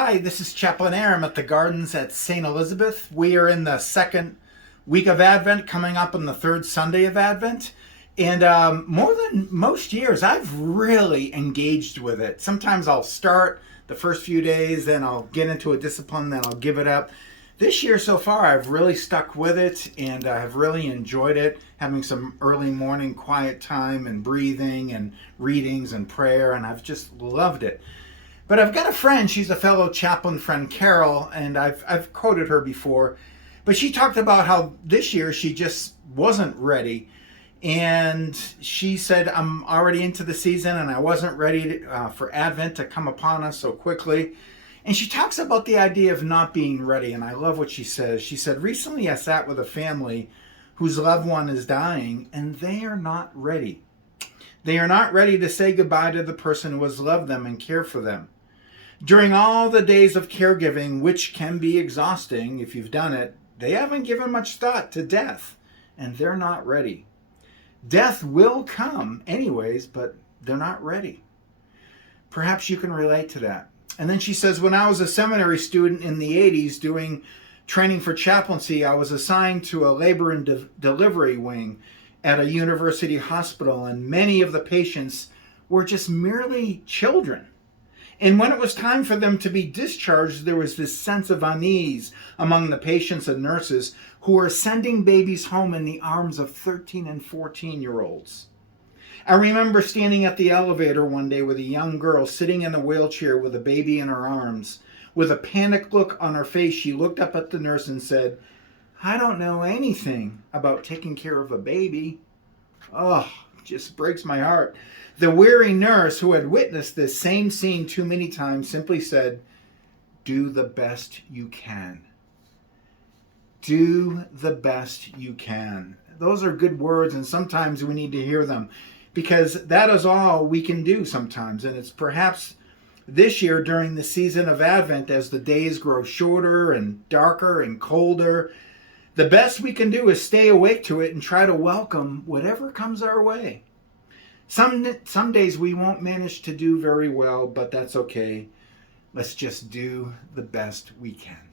Hi, this is Chaplain Aram at the Gardens at St. Elizabeth. We are in the second week of Advent, coming up on the third Sunday of Advent. And more than most years, I've really engaged with it. Sometimes I'll start the first few days, then I'll get into a discipline, then I'll give it up. This year so far, I've really stuck with it and I have really enjoyed it, having some early morning quiet time and breathing and readings and prayer, and I've just loved it. But I've got a friend, she's a fellow chaplain friend, Carol, and I've quoted her before, but she talked about how this year she just wasn't ready. And she said, I'm already into the season and I wasn't ready for Advent to come upon us so quickly. And she talks about the idea of not being ready, and I love what she says. She said, recently I sat with a family whose loved one is dying, and they are not ready. They are not ready to say goodbye to the person who has loved them and care for them. During all the days of caregiving, which can be exhausting if you've done it, they haven't given much thought to death, and they're not ready. Death will come anyways, but they're not ready. Perhaps you can relate to that. And then she says, when I was a seminary student in the 80s doing training for chaplaincy, I was assigned to a labor and delivery wing at a university hospital, and many of the patients were just merely children. And when it was time for them to be discharged, there was this sense of unease among the patients and nurses who were sending babies home in the arms of 13 and 14-year-olds. I remember standing at the elevator one day with a young girl sitting in a wheelchair with a baby in her arms. With a panicked look on her face, she looked up at the nurse and said, I don't know anything about taking care of a baby. Oh, it just breaks my heart. The weary nurse, who had witnessed this same scene too many times, simply said, do the best you can. Do the best you can. Those are good words, and sometimes we need to hear them, because that is all we can do sometimes. And it's perhaps this year during the season of Advent, as the days grow shorter and darker and colder, the best we can do is stay awake to it and try to welcome whatever comes our way. Some days we won't manage to do very well, but that's okay. Let's just do the best we can.